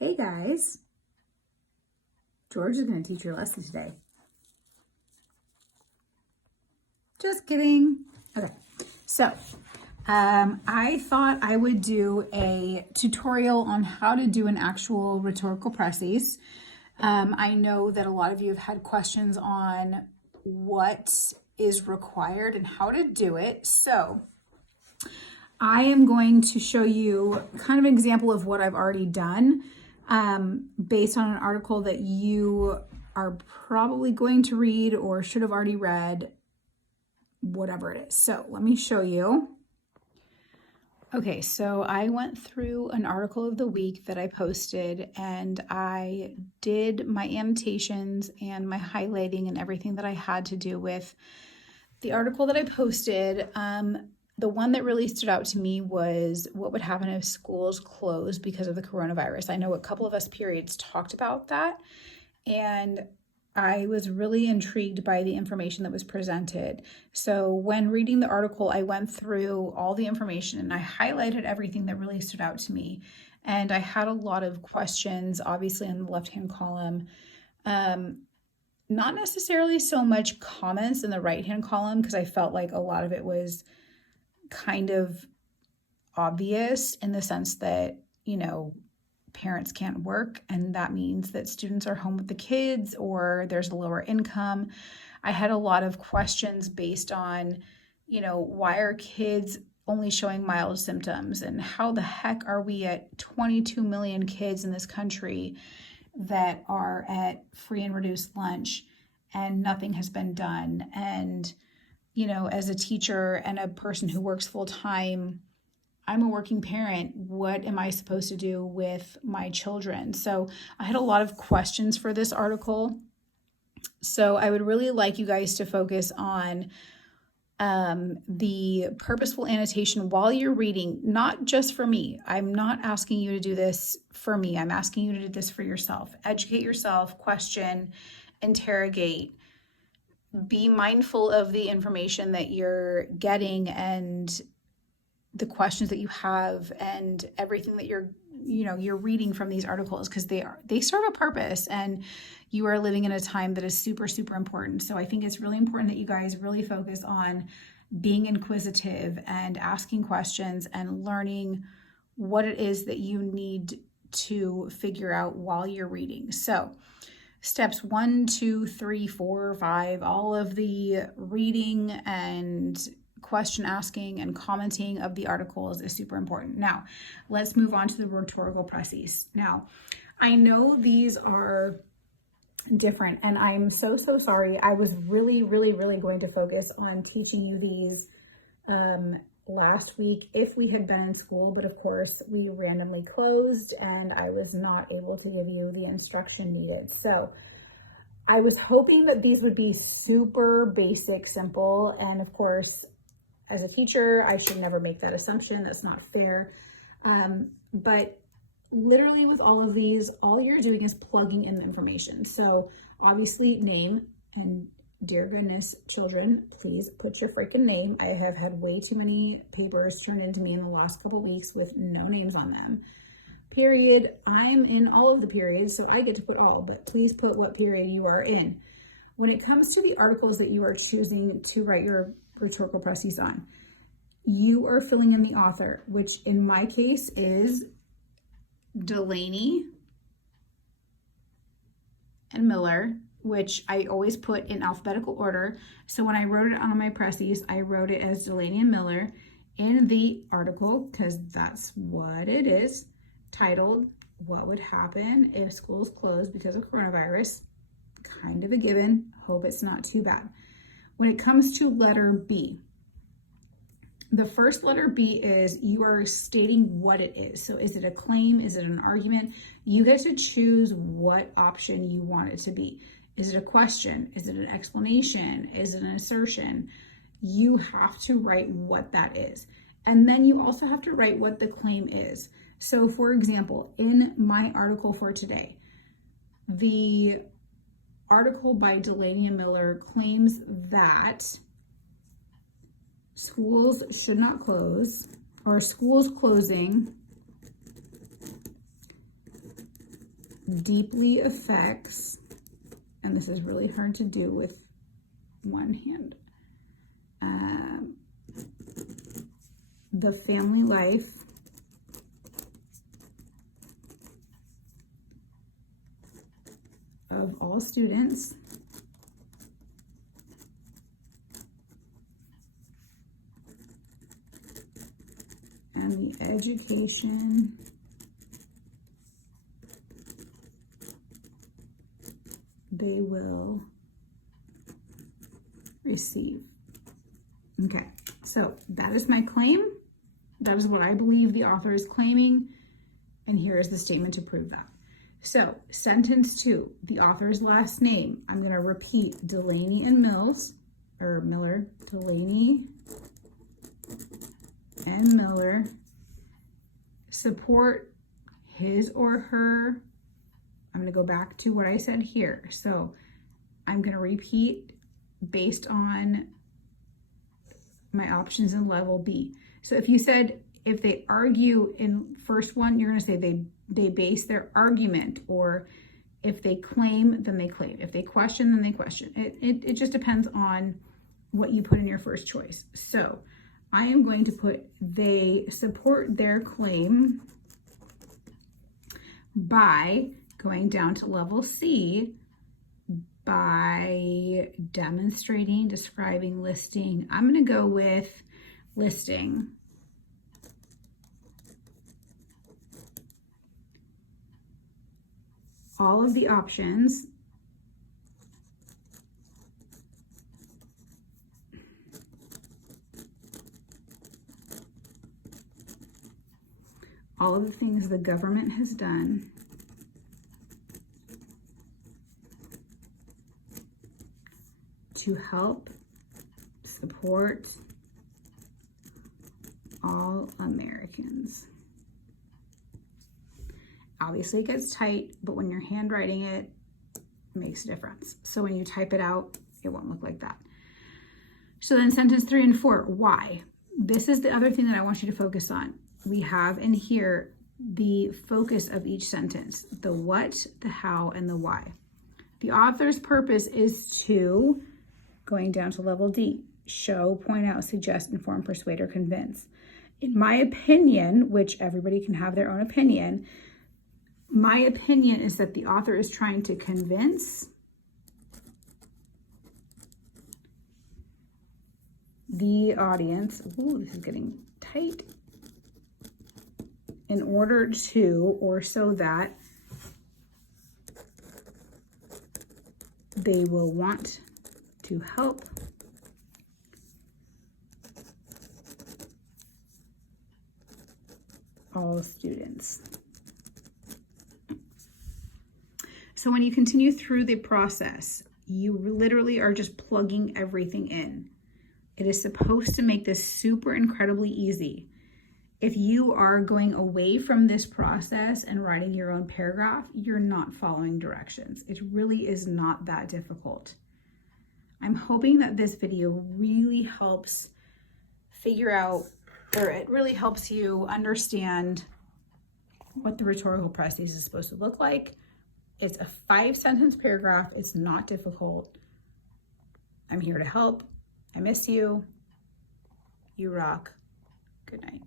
Hey guys, George is going to teach your lesson today. Just kidding. Okay, so I thought I would do a tutorial on how to do an actual rhetorical précis. I know that a lot of you have had questions on what is required and how to do it. So I am going to show you kind of an example of what I've already done based on an article that you are probably going to read or should have already read, whatever it is. So let me show you. Okay, so I went through an article of the week that I posted, and I did my annotations and my highlighting and everything that I had to do with the article that I posted. The one that really stood out to me was what would happen if schools closed because of the coronavirus. I know a couple of us periods talked about that, and I was really intrigued by the information that was presented. So when reading the article, I went through all the information and I highlighted everything that really stood out to me. And I had a lot of questions, obviously, in the left-hand column. Not necessarily so much comments in the right-hand column, because I felt like a lot of it was kind of obvious in the sense that, parents can't work, and that means that students are home with the kids or there's a lower income. I had a lot of questions based on, why are kids only showing mild symptoms, and how the heck are we at 22 million kids in this country that are at free and reduced lunch and nothing has been done. And, as a teacher and a person who works full time, I'm a working parent. What am I supposed to do with my children? So I had a lot of questions for this article. So I would really like you guys to focus on the purposeful annotation while you're reading, not just for me. I'm not asking you to do this for me. I'm asking you to do this for yourself. Educate yourself, question, interrogate. Be mindful of the information that you're getting and the questions that you have and everything that you're reading from these articles, because they serve a purpose, and you are living in a time that is super, super important. So I think it's really important that you guys really focus on being inquisitive and asking questions and learning what it is that you need to figure out while you're reading. So steps 1, 2, 3, 4, 5, all of the reading and question asking and commenting of the articles is super important. Now, let's move on to the rhetorical précis. Now, I know these are different, and I'm so sorry. I was really going to focus on teaching you these last week if we had been in school, but of course we randomly closed and I was not able to give you the instruction needed. So I was hoping that these would be super basic, simple, and of course, as a teacher, I should never make that assumption. That's not fair. But literally with all of these, all you're doing is plugging in the information. So obviously name, and dear goodness, children, please put your freaking name. I have had way too many papers turned into me in the last couple weeks with no names on them. Period. I'm in all of the periods, so I get to put all, but please put what period you are in. When it comes to the articles that you are choosing to write your rhetorical précis on, you are filling in the author, which in my case is Delaney and Miller, which I always put in alphabetical order. So when I wrote it on my précis, I wrote it as Delaney and Miller in the article, because that's what it is, titled What Would Happen If Schools Closed Because of Coronavirus. Kind of a given. Hope it's not too bad. When it comes to letter B, the first letter B is you are stating what it is. So is it a claim? Is it an argument? You get to choose what option you want it to be. Is it a question? Is it an explanation? Is it an assertion? You have to write what that is. And then you also have to write what the claim is. So for example, in my article for today, the article by Delaney and Miller claims that schools should not close, or schools closing deeply affects, and this is really hard to do with one hand, the family life of all students and the education they will receive. Okay, so that is my claim. That is what I believe the author is claiming, and here is the statement to prove that. So, sentence 2, the author's last name. I'm going to repeat Delaney and Mills, or Miller, Delaney and Miller support his or her. I'm going to go back to what I said here. So, I'm going to repeat based on my options in level B. So if you said, if they argue in first one, you're going to say they base their argument, or if they claim, then they claim. If they question, then they question. It just depends on what you put in your first choice. So I am going to put they support their claim by going down to level C, by demonstrating, describing, listing. I'm going to go with listing. All of the options all of the things the government has done to help support all Americans. Obviously it gets tight, but when you're handwriting it, it makes a difference. So when you type it out, it won't look like that. So then sentence 3 and 4, why? This is the other thing that I want you to focus on. We have in here the focus of each sentence, the what, the how, and the why. The author's purpose is to, going down to level D, show, point out, suggest, inform, persuade, or convince. In my opinion, which everybody can have their own opinion, my opinion is that the author is trying to convince the audience, ooh, this is getting tight, in order to, or so that they will want to help all students. So when you continue through the process, you literally are just plugging everything in. It is supposed to make this super incredibly easy. If you are going away from this process and writing your own paragraph, you're not following directions. It really is not that difficult. I'm hoping that this video really helps figure out, or it really helps you understand what the rhetorical précis is supposed to look like. It's a 5-sentence paragraph. It's not difficult. I'm here to help. I miss you. You rock. Good night.